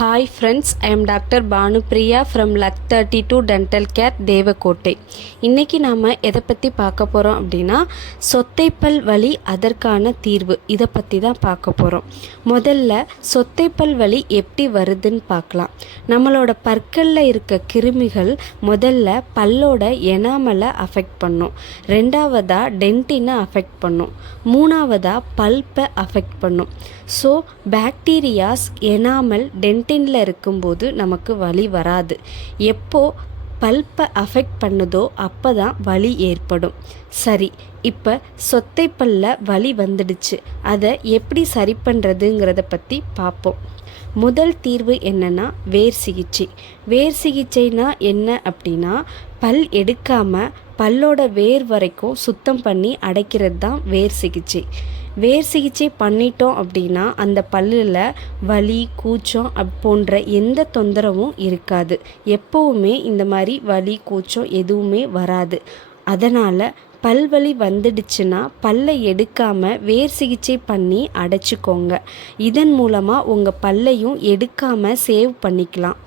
Hi friends, I am Dr. Banupriya from Luck 32 Dental Care, Devakottai. இன்றைக்கி நாம் எதை பற்றி பார்க்க போகிறோம் அப்படின்னா சொத்தைப்பல் வலி அதற்கான தீர்வு இதை பற்றி தான் பார்க்க போகிறோம். முதல்ல சொத்தைப்பல் வலி எப்படி வருதுன்னு பார்க்கலாம். நம்மளோட பற்களில் இருக்க கிருமிகள் முதல்ல பல்லோட எனாமலை அஃபெக்ட் பண்ணும், ரெண்டாவதாக டென்டினை அஃபெக்ட் பண்ணும், மூணாவதாக பல்ப்பை அஃபெக்ட் பண்ணும். ஸோ பாக்டீரியாஸ் எனாமல் டென்டினில் இருக்கும்போது நமக்கு வலி வராது. எப்போ பல்ப்பை அஃபெக்ட் பண்ணுதோ அப்போ தான் வலி ஏற்படும். சரி, இப்போ சொத்தைப்பல்ல வலி வந்துடுச்சு, அதை எப்படி சரி பண்ணுறதுங்கிறத பற்றி பார்ப்போம். முதல் தீர்வு என்னென்னா வேர் சிகிச்சை. வேர் சிகிச்சைனா என்ன அப்படின்னா பல் எடுக்காமல் பல்லோட வேர் வரைக்கும் சுத்தம் பண்ணி அடைக்கிறது தான் வேர் சிகிச்சை. வேர் சிகிச்சை பண்ணிட்டோம் அப்படின்னா அந்த பல்லில் வலி கூச்சம் போன்ற எந்த தொந்தரவும் இருக்காது. எப்போவுமே இந்த மாதிரி வலி கூச்சம் எதுவுமே வராது. அதனால் பல்வலி வந்துடுச்சுன்னா பல்லை எடுக்காமல் வேர் சிகிச்சை பண்ணி அடைச்சிக்கோங்க. இதன் மூலமாக உங்கள் பல்லையும் எடுக்காமல் சேவ் பண்ணிக்கலாம்.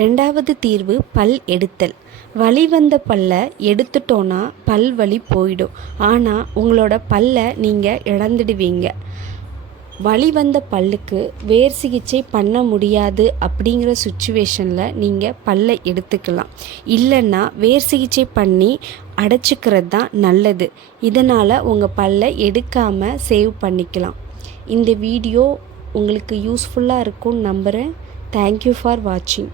ரெண்டாவது தீர்வு பல் எடுத்தல். வலி வந்த பல்லை எடுத்துட்டோன்னா பல் வலி போயிடும், ஆனால் உங்களோட பல்லை நீங்கள் இழந்துடுவீங்க. வலி வந்த பல்லுக்கு வேர் சிகிச்சை பண்ண முடியாது அப்படிங்கிற சுச்சுவேஷனில் நீங்கள் பல்லை எடுத்துக்கலாம். இல்லைன்னா வேர் சிகிச்சை பண்ணி அடைச்சிக்கிறது தான் நல்லது. இதனால் உங்கள் பல்லை எடுக்காமல் சேவ் பண்ணிக்கலாம். இந்த வீடியோ உங்களுக்கு யூஸ்ஃபுல்லாக இருக்கும்னு நம்புகிறேன். தேங்க்யூ ஃபார் வாட்சிங்.